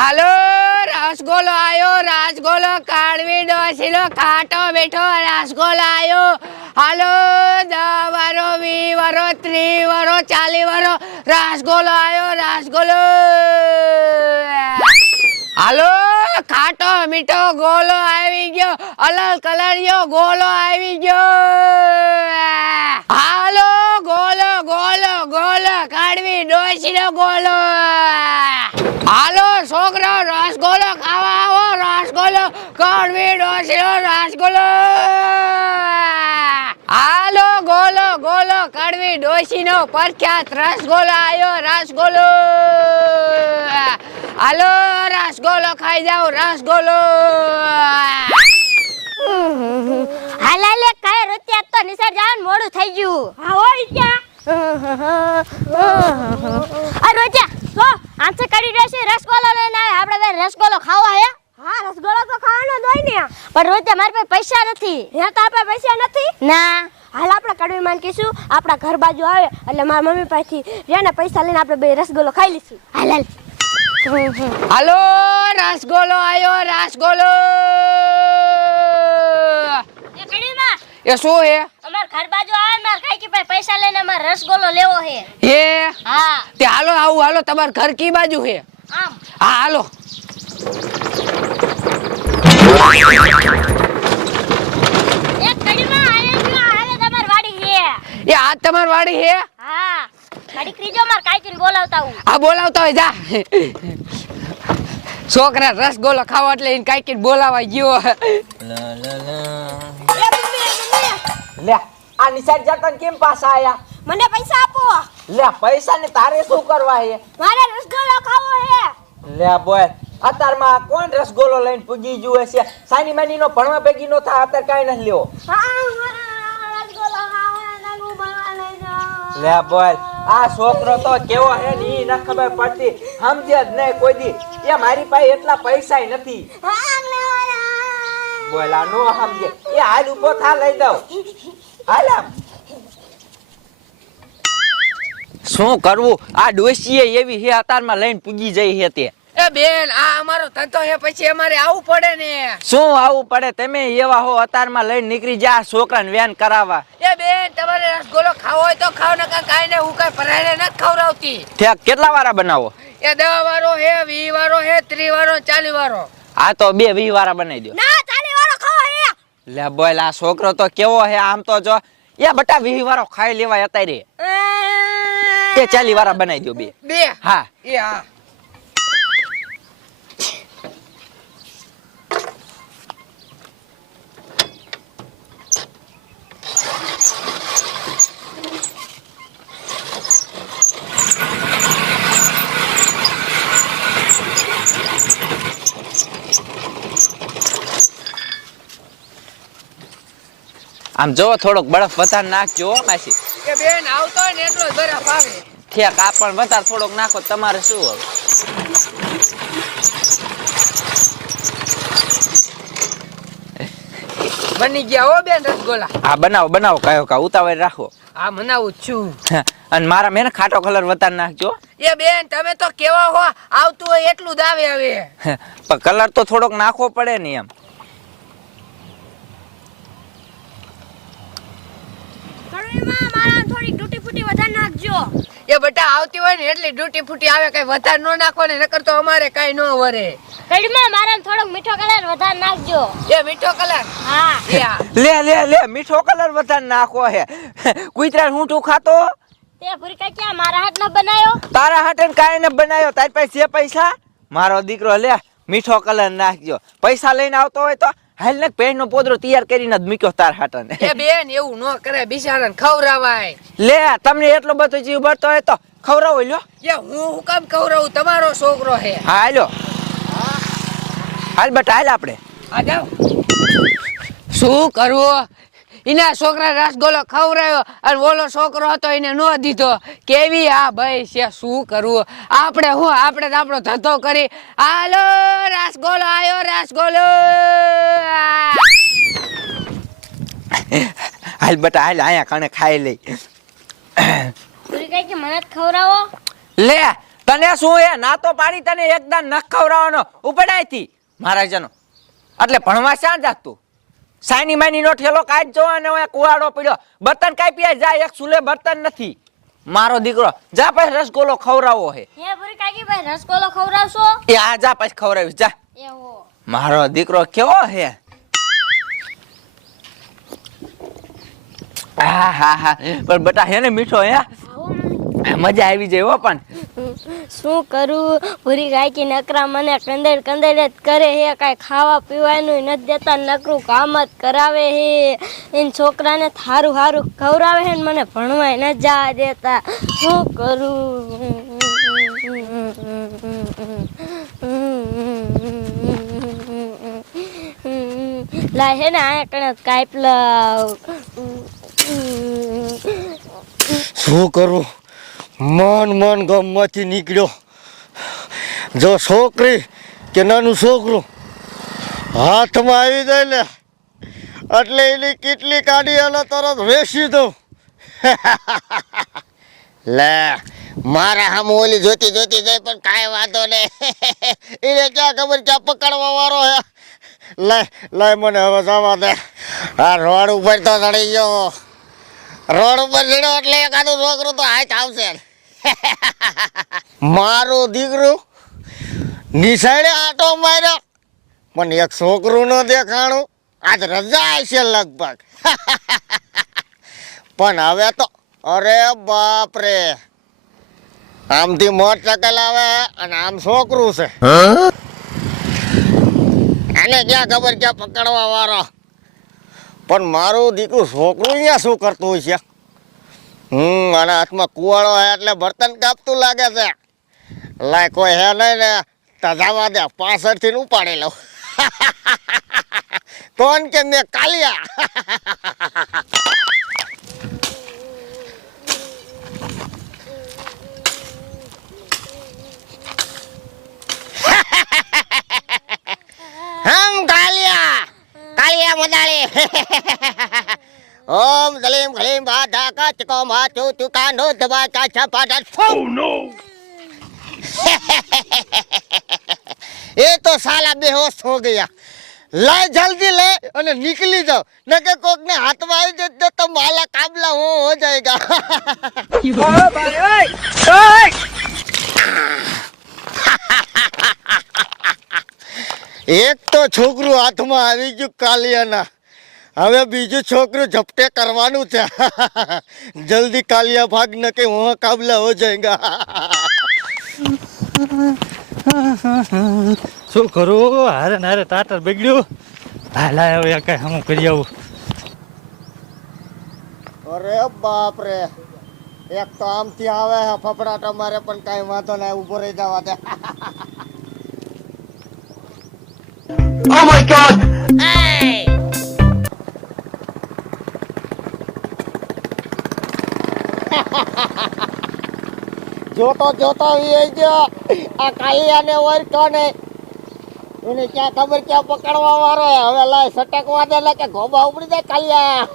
હાલો રસગોલો આયો રસગોલો કાઢવી ડોસીલો ખાટો બેઠો રસગોલો આયો હાલો 10 વારો 20 વારો 30 વારો 40 વારો રસગોલો આયો રસગોલો હાલો ખાટો મીઠો ગોલો આવી ગયો અલગ કલરિયો ગોલો આવી ગયો હાલો ગોલો ગોલો ગોલો કાઢવી ડોસીનો ગોલો હાલો છોકરો રસગોલો ખાવા આવો રસગોલો કાઢવી ડોસીનો રસગોલો હાલો ગોલો ગોલો કાઢવી ડોસીનો પ્રખ્યાત રસગોલો આયો રસગોલો હાલો રસગોલો ખાઈ જાવ રસગોલો હાલાલે કાય રોત્યા તો નિસર જાન મોડું થઈ ગયું હા હોય ક્યાં આ રોજા તો આંચે કરી દેશે રસગોલો લઈને આવે આપણે બે રસગોલો ખાવા હે હા રસગોલો તો ખાવાનો જ હોય ને પણ રોજા મારી પાસે પૈસા નથી હે તો આપણે પૈસા નથી ના હાલ આપણે કડવી માન કીશું આપણા ઘર બાજુ આવે એટલે મારા મમ્મી પાસેથી રેને પૈસા લઈને આપણે બે રસગોલો ખાઈ લઈશું હાલ હાલો રસગોલો આયો રસગોલો એ કડીમાં એ શું હે અમાર ઘર બાજુ આવે માર કાકી પાસે પૈસા લઈને અમાર રસગોલો લેવો હે હે હા તે હાલો આવું હાલો તમાર ઘર કી બાજુ હે આમ હા હાલો એક કડીમાં આલે જો હાલે તમાર વાડી હે એ આ તમાર વાડી હે હા ગાડી ક્રીજો માર કાકીને બોલાવતા હું આ બોલાવતા હોય જા છોકરા રસગોલો ખાવા એટલે એને કાંઈક બોલાવા ગયો લે આ નિશાળ જકન કેમ પાછા આયા મને પૈસા આપો લે પૈસા ને તારે શું કરવા હે મારે રસગોલો ખાવો હે લે બોય અત્યારમાં કોણ રસગોલો લઈને પૂગી જુએ છે સાની માની નો ભણવા ભેગી નો થા અત્યારે કાઈ ન લેવો રસગોલો ખાવો નાનું બનવા લઈ જાઓ લે બોય આ છોકરો તો કેવો હે ની ન ખબર પડતી સમજે જ નહીં કોઈ દી એ મારી પાસે એટલા પૈસા નથી બોલા નો સમજે એ હાલ ઉભો થા લઈ દઉં હાલ આમ શું કરવું આ ડોશીએ એવી હે અતારમાં લઈને પૂગી જઈ હે તે એ બેન આ અમારો ધંધો હે પછી અમારે આવું પડે ને શું આવું પડે તમે એવા હો અતારમાં લઈને નીકળી જા છોકરાને વેન કરાવવા એ બેન તમારે રસગોલો ખાવો હોય તો ખાવ ને કાંઈ ને હું કાંઈ ભરાઈને નથી ખવડાવતી ઠેક કેટલા વાળા બનાવો એ 10 વારો હે 20 વારો હે 30 વારો 40 વારો આ તો 2 20 વાળા બનાવી દો ના 40 વાળો ખાવો હે લે બોલ આ છોકરો તો કેવો હે આમ તો જો એ બટા 20 વાળો ખાઈ લેવાય અત્યારે એ 40 વાળા બનાવી દો બે હા એ હા આમ જો થોડોક બરફ વધારે નાખજો હો માસી કે બેન આવતો હોય ને એટલો જ બરફ આવે ઠેક આ પણ વધારે થોડોક નાખો તમારે શું હવે બની ગયા હો બેન રસગોલા હા બનાવો બનાવો કયો કા ઉતાવળ રાખો આ મનાવું જ છું અને મારા મેને ખાટો કલર વધારે નાખજો એ બેન તમે તો કેવા હો આવતું હોય એટલું જ આવે હવે પણ કલર તો થોડોક નાખવો પડે ને એમ કડવીમાં મારા થોડી ડૂટી ફૂટી વધારે નાખજો એ બટા આવતી હોય ને એટલી ડૂટી ફૂટી આવે કઈ વધારે નો નાખો ને નકર તો અમારે કઈ નો વરે કડવીમાં મારા થોડોક મીઠો કલર વધારે નાખજો એ મીઠો કલર હા એ હા લે મીઠો કલર વધારે નાખો હે કુતરા હું તું ખાતો તે પૂરી કાકી મારા હાથ ન બનાયો તારા હાટે કાઈ ન બનાયો તારી પાસે છે પૈસા મારો દીકરો લે મીઠો કલર નાખજો પૈસા લઈને આવતો હોય તો હાલ ને પેન નો પોદરો તૈયાર કરીને જ મૂક્યો તાર હાટને એ બેન એવું નો કરે બિચારાને ખવરાવાય લે તમને એટલો બધો જીવ બળતો હોય તો ખવરાવો લ્યો એ હું કામ ખવરાવું તમારો છોકરો હે હા હાલો હાલ બટા હાલ આપણે આ જાવ શું કરવું એના છોકરા રસગોલો ખવરાયો અને ઓલો છોકરો હતો એને નો દીધો કેવી આ ભાઈ છે શું કરવું આપણે આપણો ધંધો કરી હાલો રસગોલો આયો રસગોલો હાલ બટા હાલ આયા કણે ખાઈ લઈ પૂરી કાકી મને જ ખવરાવો લે તને શું હે ના તો પાડી તને એકદમ નખ ખવડાવવાનો ઉપડાયથી મહારાજાનો એટલે ભણવા ક્યાં જાત તું સાઈની માની નો ઠેલો કાઢ જો અને હવે કુવાડો પડ્યો બર્તન કાપ્યા જાય એક સુલે બર્તન નથી મારો દીકરો જા પછી રસગોલો ખવડાવો હે હે ભૂરી કાકી ભાઈ રસગોલો ખવડાવશો એ આ જા પછી ખવડાવીશ જા એવો મારો દીકરો કેવો હે હા પણ બટા હે ને મીઠો હે મજા આવી જાય હો પણ શું કરું ભૂરી કાકી નકરા મને કંદર જ કરે હે કાંઈ ખાવા પીવાનું નથી દેતા નકરું કામ જ કરાવે હે એને છોકરાને થારું હારું ખવડાવે હે ને મને ભણવાય ન જા દેતા શું કરું લા હે ને આ કણે કાપ લાવ શું કરું મન ગામમાંથી નીકળ્યો જો છોકરી કે નાનું છોકરું હાથમાં આવી જાય ને એટલે એની કેટલી કાઢી અને તરત વેચી દઉં લે મારા સામે ઓલી જોતી જાય પણ કાંઈ વાંધો નહીં એને ક્યાં ખબર ક્યાં પકડવા વાળો હે લાય મને હવે જવા દે આ રોડ ઉપર તો ચડી ગયો રોડ ઉપર ચડ્યો એટલે એકાદું છોકરું તો હાથ આવશે મારું દીકરું નિશાળે આટો માર્યો પણ એક છોકરું ન દેખાણું આજ રજા હશે લગભગ પણ હવે તો અરે બાપ રે આમથી મોટરસાયકલ આવે અને આમ છોકરું છે એને ક્યાં ખબર ક્યાં પકડવા વાળો પણ મારું દીકરું છોકરું અહીંયા શું કરતું હોય છે આના હાથમાં કુવાડો હે એટલે બર્તન કાપતું લાગે છે લાય કોઈ હે નહીં ને તજાવા દે પાછળથી ઉપાડી લઉં કોણ કે મેં કાલિયા હમ કાલિયા મદાળી ઓમ સલીમ ખલીમ બાધા કાચકો માચુ તુકાનો દબા કાચા પાટા ફો નો ये तो साला बेहोश हो गया लाए जल्दी ले અને निकली जाओ न के कोक ने हाथ में आई दे तो माला काबला हो जाएगा એક તો છોકરું હાથમાં આવી ગયું કાલિયાના હવે બીજું છોકરું ઝપટે કરવાનું છે જલ્દી કાલિયા ભાગ ન કે વહાં કાબલા હો જાएगा શું કરું હારે નારે તાટર બગડ્યું લાય હવે કઈ હમું કરી આવું અરે બાપ રે એક તો આમથી આવે હે ફફડાટ અમારે પણ કઈ વાંધો ના ઉભો રહી જવા દે Oh my god hey જોતો વી ગયો આ કાલિયાને ઓર કોને એને ક્યાં ખબર ક્યાં પકડવા વાળો હવે લાય સટકવા દે કે ગોબા ઉપડી જાય કાલિયા